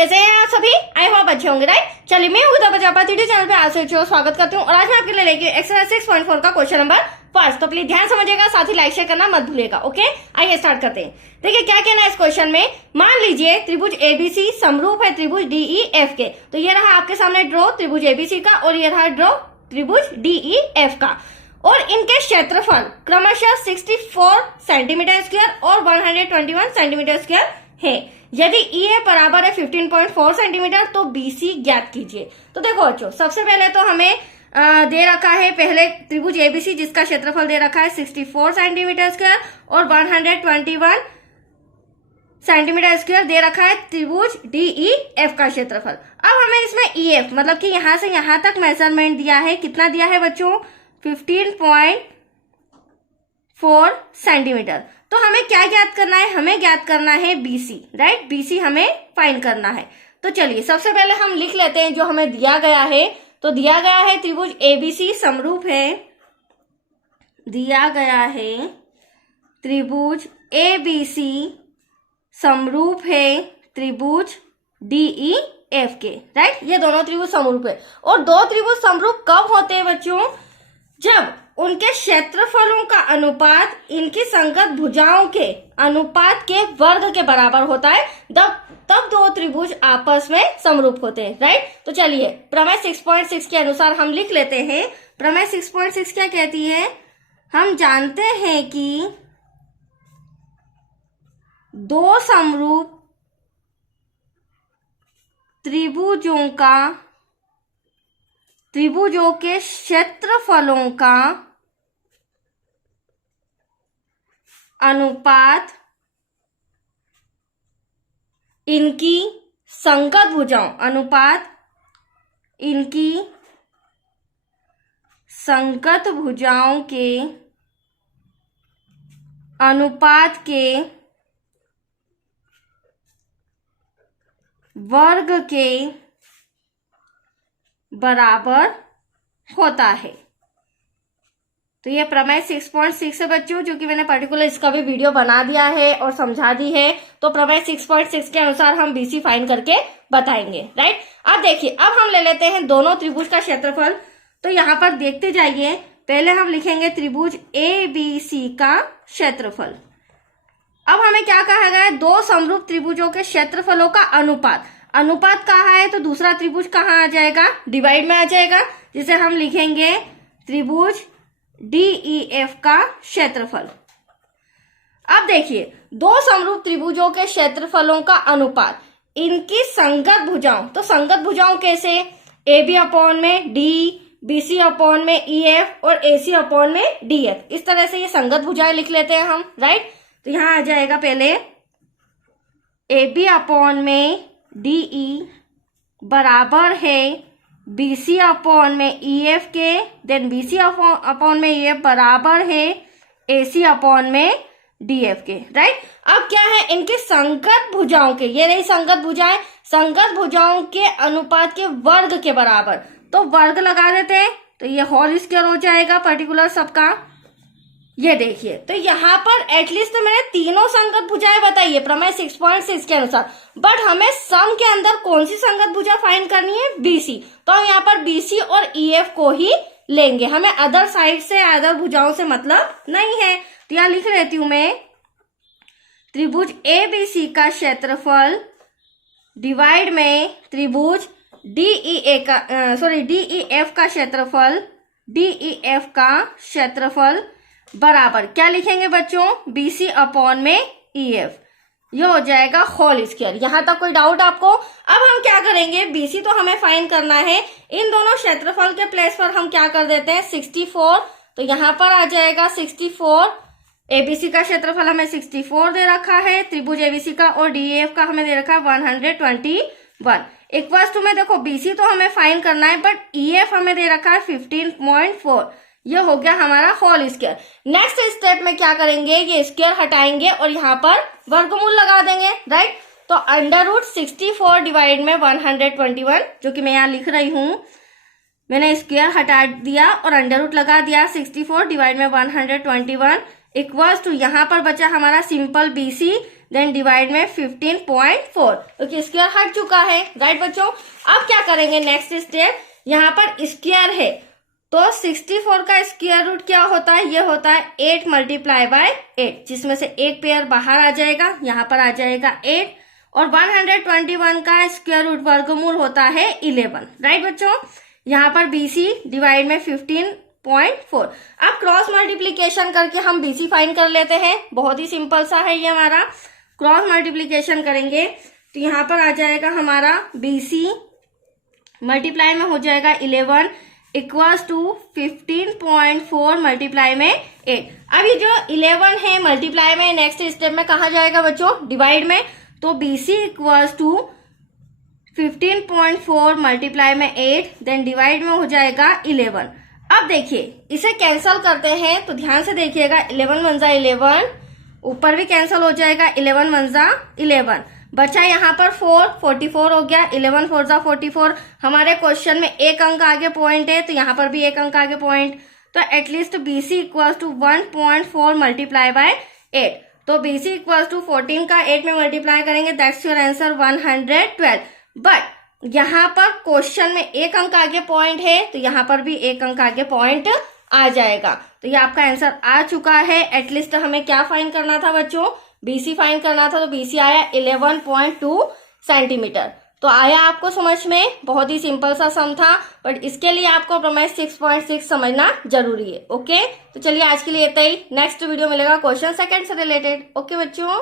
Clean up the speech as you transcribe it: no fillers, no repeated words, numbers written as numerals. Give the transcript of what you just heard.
कैसे हैं आप सभी? आई होप अच्छे होंगे, राइट? चलिए, मैं उदिता प्रजापति यूट्यूब चैनल पे आप सभी को स्वागत करती हूँ और आज मैं आपके लिए लेके एक्सरसाइज 6.4 का क्वेश्चन नंबर फर्स्ट। तो प्लीज ध्यान समझिएगा, साथ ही लाइक शेयर करना मत भूलिएगा। ओके, आइए स्टार्ट करते हैं। देखिए क्या कहना है इस क्वेश्चन में। मान लीजिए त्रिभुज एबीसी समरूप है त्रिभुज डीईएफ के। तो ये रहा आपके सामने ड्रॉ त्रिभुज एबीसी का और ये रहा ड्रॉ त्रिभुज डीईएफ का, और इनके क्षेत्रफल क्रमशः 64 सेंटीमीटर स्क्वायर और 121 सेंटीमीटर स्क्वायर है। यदि EF बराबर है 15.4 सेंटीमीटर तो BC ज्ञात कीजिए। तो देखो बच्चों, सबसे पहले तो हमें दे रखा है पहले त्रिभुज ABC जिसका क्षेत्रफल दे रखा है 64 सेंटीमीटर स्क्वायर और 121 सेंटीमीटर स्क्वायर दे रखा है त्रिभुज DEF का क्षेत्रफल। अब हमें इसमें EF मतलब कि यहां से यहां तक मेजरमेंट दिया है। कितना दिया है बच्चों? 15.4 सेंटीमीटर। तो हमें क्या ज्ञात करना है? हमें ज्ञात करना है BC, राइट? BC हमें फाइंड करना है। तो चलिए सबसे पहले हम लिख लेते हैं जो हमें दिया गया है। तो दिया गया है त्रिभुज ABC समरूप है, दिया गया है त्रिभुज ABC समरूप है त्रिभुज DEF के, राइट? ये दोनों त्रिभुज समरूप है। और दो त्रिभुज समरूप कब होते हैं बच्चों? जब उनके क्षेत्रफलों का अनुपात इनकी संगत भुजाओं के अनुपात के वर्ग के बराबर होता है, तब दो त्रिभुज आपस में समरूप होते हैं, राइट? तो चलिए प्रमेय 6.6 के अनुसार हम लिख लेते हैं। प्रमेय 6.6 क्या कहती है? हम जानते हैं कि दो समरूप त्रिभुजों के क्षेत्रफलों का अनुपात इनकी संगत भुजाओं के अनुपात के वर्ग के बराबर होता है। तो ये प्रमेय 6.6 है बच्चों, जो कि मैंने पर्टिकुलर इसका भी वीडियो बना दिया है और समझा दी है। तो प्रमेय 6.6 के अनुसार हम BC फाइंड करके बताएंगे, राइट? अब देखिए, अब हम ले लेते हैं दोनों त्रिभुज का क्षेत्रफल। तो यहाँ पर देखते जाइए, पहले हम लिखेंगे त्रिभुज ABC का क्षेत्रफल। अब हमें क्या कहा गया है? दो समरूप त्रिभुजों के क्षेत्रफलों का अनुपात कहा है, तो दूसरा त्रिभुज कहाँ आ जाएगा? डिवाइड में आ जाएगा, जिसे हम लिखेंगे त्रिभुज DEF का क्षेत्रफल। अब देखिए, दो समरूप त्रिभुजों के क्षेत्रफलों का अनुपात इनकी संगत भुजाओं, तो संगत भुजाओं कैसे? AB अपॉन में D, BC अपॉन में EF और AC अपॉन में DF। इस तरह से ये संगत भुजाएं लिख लेते हैं हम, राइट? तो यहां आ जाएगा पहले AB अपॉन में DE बराबर है BC अपॉन में EF के, देन BC अपॉन में EF बराबर है AC अपॉन में DF के, राइट? अब क्या है? इनके संगत भुजाओं के, ये रही संगत भुजाएं, संगत भुजाओं के अनुपात के वर्ग के बराबर। तो वर्ग लगा देते हैं, तो ये होल स्क्वायर हो जाएगा पर्टिकुलर सबका। ये देखिए, तो यहाँ पर एटलीस्ट तो मैंने तीनों संगत भुजाएं बताई है प्रमेय 6.6 के अनुसार, बट हमें सम के अंदर कौन सी संगत भुजा फाइंड करनी है? BC। तो हम यहाँ पर BC और EF को ही लेंगे, हमें अदर साइड से अदर भुजाओं से मतलब नहीं है। तो यहाँ लिख लेती हूं मैं त्रिभुज ABC का क्षेत्रफल डिवाइड में त्रिभुज DEF का क्षेत्रफल बराबर क्या लिखेंगे बच्चों? BC अपॉन में EF। ये हो जाएगा होल स्क्वायर। यहां तक कोई डाउट आपको? अब हम क्या करेंगे? BC तो हमें फाइंड करना है, इन दोनों क्षेत्रफल के प्लेस पर हम क्या कर देते हैं? 64। तो यहां पर आ जाएगा 64। ABC का क्षेत्रफल हमें 64 दे रखा है त्रिभुज ABC का, और DEF का हमें दे रखा है 121। इक्वल्स टू में देखो, BC तो हमें फाइंड करना है, बट EF हमें दे रखा है 15.4। ये हो गया हमारा होल स्क्वायर। नेक्स्ट स्टेप में क्या करेंगे? ये स्क्वायर हटाएंगे और यहाँ पर वर्गमूल लगा देंगे, राइट? तो √64 डिवाइड में 121, जो कि मैं यहाँ लिख रही हूं, मैंने स्क्वायर हटा दिया और √ लगा दिया। 64 डिवाइड में 121 इक्वल्स टू यहाँ पर बचा हमारा सिंपल BC। देन डिवाइड में 15.4, क्योंकि स्क्वायर हट चुका है, राइट बच्चों। अब क्या करेंगे, नेक्स्ट स्टेप, यहाँ पर स्क्वायर है तो 64 का स्क्वायर रूट क्या होता है, ये होता है 8 मल्टीप्लाई बाय 8, जिसमें से एक पेयर बाहर आ जाएगा, यहाँ पर आ जाएगा 8, और 121 का स्क्वायर रूट वर्गमूल होता है 11, राइट बच्चों। यहाँ पर BC डिवाइड में 15.4। अब क्रॉस मल्टीप्लीकेशन करके हम BC फाइंड कर लेते हैं, बहुत ही सिंपल सा है ये हमारा। क्रॉस मल्टीप्लीकेशन करेंगे तो यहाँ पर आ जाएगा हमारा BC मल्टीप्लाई में हो जाएगा 11 इक्वल्स टू 15.4 मल्टीप्लाई में 8। अब ये जो 11 है मल्टीप्लाई में नेक्स्ट स्टेप में कहा जाएगा बच्चों, डिवाइड में, तो BC इक्वल्स टू 15.4 मल्टीप्लाई में 8, देन डिवाइड में हो जाएगा 11। अब देखिए इसे कैंसल करते हैं तो ध्यान से देखिएगा, 11 वन जा 11, ऊपर भी कैंसल हो जाएगा, 11 वन जा 11, बचा यहाँ पर 4, 44 हो गया, 11 4 जा 44। हमारे क्वेश्चन में एक अंक आगे पॉइंट है तो यहाँ पर भी एक अंक आगे पॉइंट, तो at least BC equals to 1.4 multiply by 8, तो BC इक्वल्स टू 14 का 8 में मल्टीप्लाई करेंगे, दैट्स योर आंसर 112। बट यहाँ पर क्वेश्चन में एक अंक आगे पॉइंट है तो यहाँ पर भी एक अंक आगे पॉइंट आ जाएगा, तो ये आपका आंसर आ चुका है। एटलीस्ट हमें क्या फाइंड करना था बच्चों, BC फाइंड करना था, तो BC आया 11.2 सेंटीमीटर। तो आया आपको समझ में, बहुत ही सिंपल सा सम था, बट इसके लिए आपको प्रमेय 6.6 समझना जरूरी है। ओके, तो चलिए आज के लिए इतना ही, नेक्स्ट वीडियो मिलेगा क्वेश्चन सेकंड से रिलेटेड। ओके बच्चों।